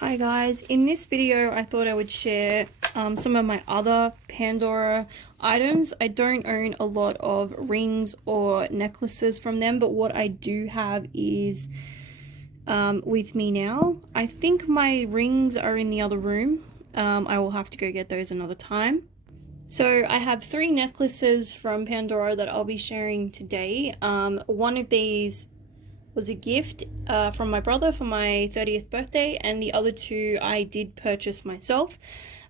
Hi guys, in this video I thought I would share some of my other Pandora items. I don't own a lot of rings or necklaces from them, but what I do have is with me now. I think my rings are in the other room. I will have to go get those another time. So I have 3 necklaces from Pandora that I'll be sharing today. One of these was a gift from my brother for my 30th birthday, and the other 2 I did purchase myself.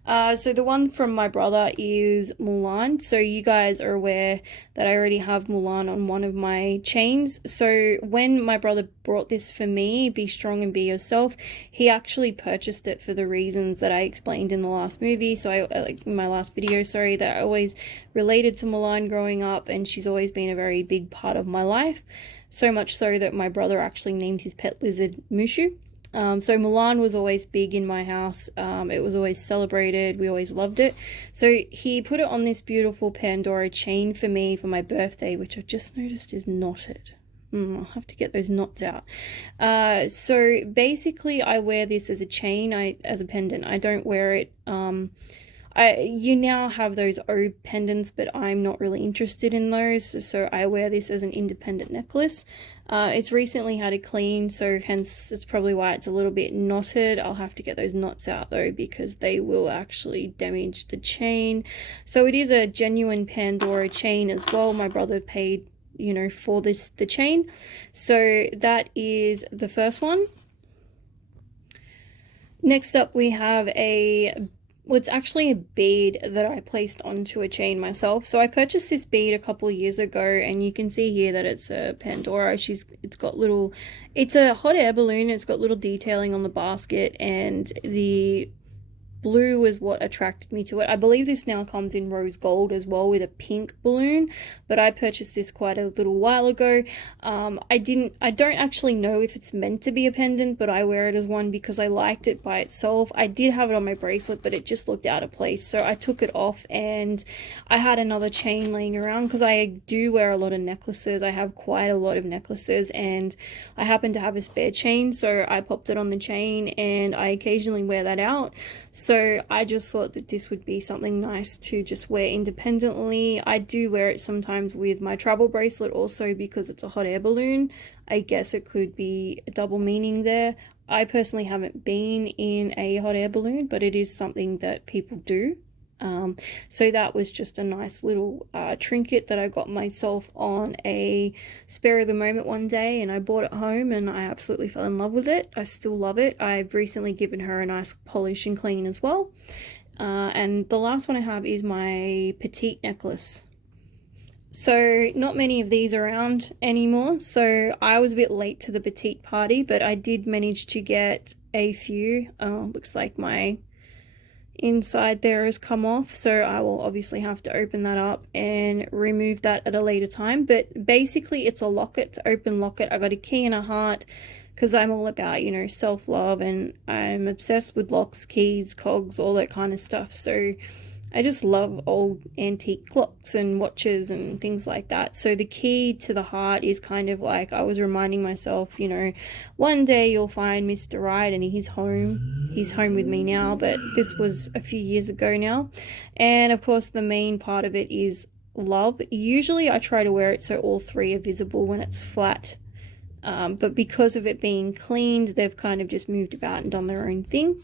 So the one from my brother is Mulan. So you guys are aware that I already have Mulan on one of my chains. So when my brother brought this for me, Be Strong and Be Yourself, he actually purchased it for the reasons that I explained in the last movie. So like in my last video, sorry, that I always related to Mulan growing up, and she's always been a very big part of my life. So much so that my brother actually named his pet lizard Mushu. So Mulan was always big in my house. It was always celebrated. We always loved it. So he put it on this beautiful Pandora chain for me for my birthday, which I've just noticed is knotted. I'll have to get those knots out. So basically I wear this as a chain, as a pendant. I don't wear it. You now have those O pendants, but I'm not really interested in those, so I wear this as an independent necklace. It's recently had a clean, so hence it's probably why it's a little bit knotted. I'll have to get those knots out though, because they will actually damage the chain. So it is a genuine Pandora chain as well. My brother paid, you know, for the chain. So that is the first one. Next up we have it's actually a bead that I placed onto a chain myself. So I purchased this bead a couple of years ago, and you can see here that it's a Pandora. It's a hot air balloon. It's got little detailing on the basket, and the blue was what attracted me to it. I believe this now comes in rose gold as well with a pink balloon, but I purchased this quite a little while ago. I don't actually know if it's meant to be a pendant, but I wear it as one because I liked it by itself. I did have it on my bracelet, but it just looked out of place, so I took it off, and I had another chain laying around because I do wear a lot of necklaces. I have quite a lot of necklaces, and I happen to have a spare chain, so I popped it on the chain, and I occasionally wear that out. So I just thought that this would be something nice to just wear independently. I do wear it sometimes with my travel bracelet also because it's a hot air balloon. I guess it could be a double meaning there. I personally haven't been in a hot air balloon, but it is something that people do. So that was just a nice little trinket that I got myself on a spare of the moment one day, and I brought it home and I absolutely fell in love with it. I still love it. I've recently given her a nice polish and clean as well. And the last one I have is my petite necklace. So not many of these around anymore, so I was a bit late to the petite party, but I did manage to get a few. Looks like my inside there has come off, so I will obviously have to open that up and remove that at a later time. But basically it's a locket, it's an open locket. I got a key and a heart because I'm all about, you know, self-love, and I'm obsessed with locks, keys, cogs, all that kind of stuff. So I just love old antique clocks and watches and things like that. So the key to the heart is kind of like, I was reminding myself, you know, one day you'll find Mr. Right and he's home. He's home with me now, but this was a few years ago now. And of course the main part of it is love. Usually I try to wear it so all 3 are visible when it's flat. But because of it being cleaned, they've kind of just moved about and done their own thing.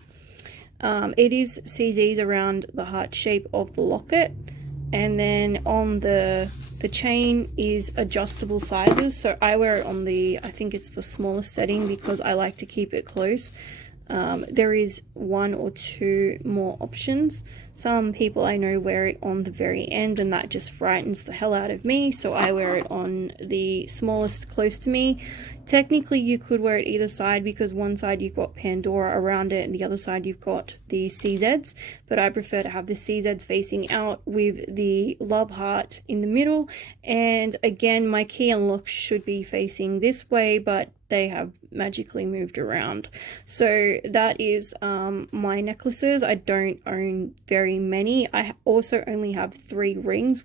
It is CZs around the heart shape of the locket, and then on the chain is adjustable sizes. So I wear it on I think it's the smallest setting because I like to keep it close. There is 1 or 2 more options. Some people I know wear it on the very end, and that just frightens the hell out of me, so I wear it on the smallest close to me. Technically you could wear it either side because one side you've got Pandora around it and the other side you've got the CZs, but I prefer to have the CZs facing out with the love heart in the middle. And again, my key and lock should be facing this way, but they have magically moved around. So that is my necklaces. I don't own very many. I also only have 3 rings.